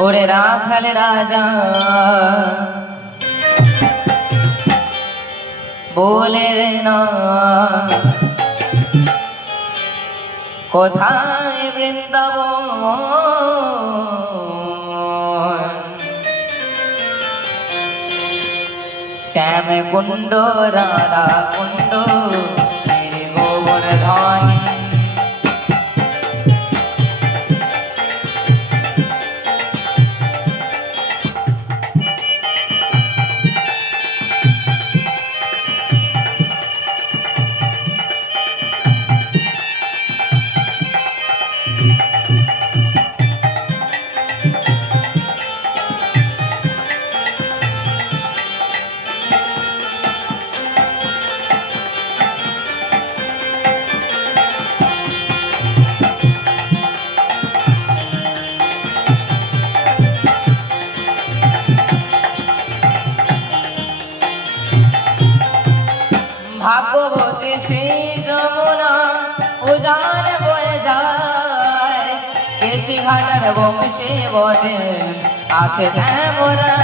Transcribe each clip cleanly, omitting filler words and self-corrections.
ওরে রাখাল রাজা বলে না কোথায় বৃন্দাবন শ্যাম কুণ্ড রাধা কুণ্ড গোবর্ধন ভাগবতী শ্রী যমুনা উজান বয়ে যায় কেশি ঘাটার বংশী বটে আছে শ্যামরা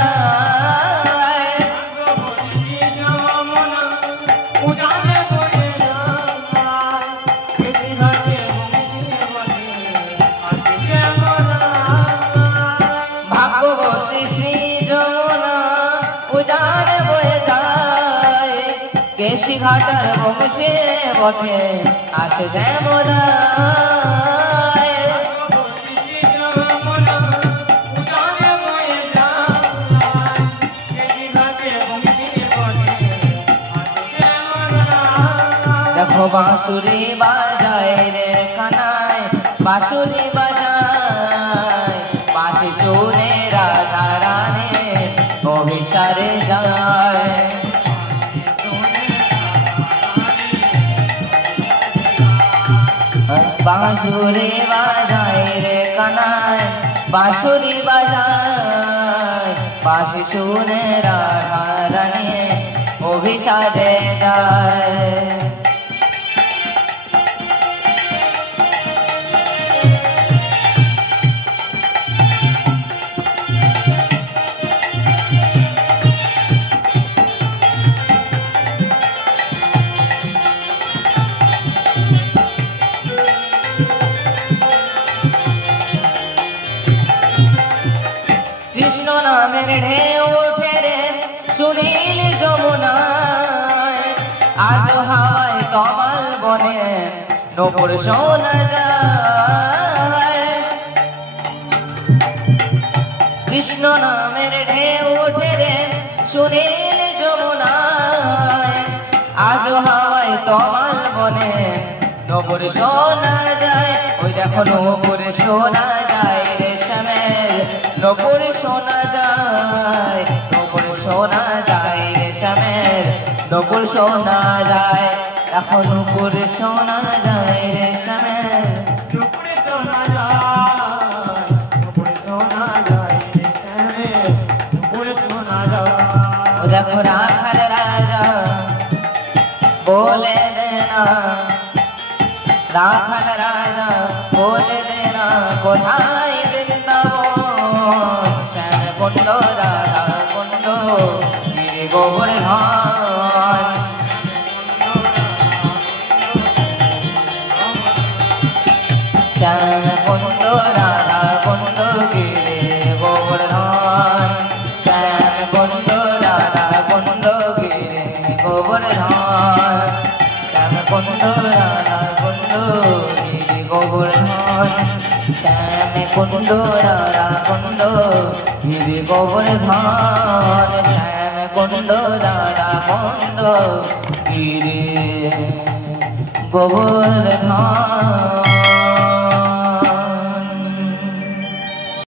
ভাগবতী শ্রী যমুনা উজান বয়ে যায় কেশি ঘাটার বংশে বটে আছে শ্যামরা দেখো বাঁশুরি বাজায় রে কানায় বাঁশুরি বাজায় বাঁশি শুনে রাধা রানী অভিসারে যায় বাঁশুরি বাজায় রে কানায় বাঁশুরি বাজায় বাঁশি শুনে রাধা রানী অভিসারে যায় কৃষ্ণ নামের ঢেউ ওঠে রে সুনীল যমুনায় আজ হাওয়ায় কমল বনে নূপুর শোনা যায় কৃষ্ণ নামের ঢেউ ওঠে রে সুনীল যমুনায় আজ হাওয়ায় কমল বনে নূপুর শোনা যায় ওই দেখো নূপুর শোনা যায় রে শ্যামের নূপুর শোনা যায় নূপুর শোনা যায় রে শ্যামের নূপুর শোনা যায় দেখো নূপুর শোনা যায় রে শ্যামের নূপুর শোনা যায় নূপুর শোনা যায় রে শ্যামের নূপুর শোনা যায় ও দেখো রাখাল রাজা বলে দেনা রাখাল রাজা বলে দেনা কোথায় বৃন্দাবন শ্যাম কুণ্ড রাধা কুণ্ড গিরি গোবর্ধন শ্যাম কুণ্ড রাধা কুণ্ড গিরি গোবর্ধন শ্যাম কুণ্ড রাধা কুণ্ড গিরি গোবর্ধন শ্যাম কুণ্ড রাধা কুণ্ড গিরি গোবর্ধন শ্যাম কুণ্ড রাধা কুণ্ড গিরি গোবর্ধন শ্যাম কুণ্ড রাধা কুণ্ড গিরি গোবর্ধন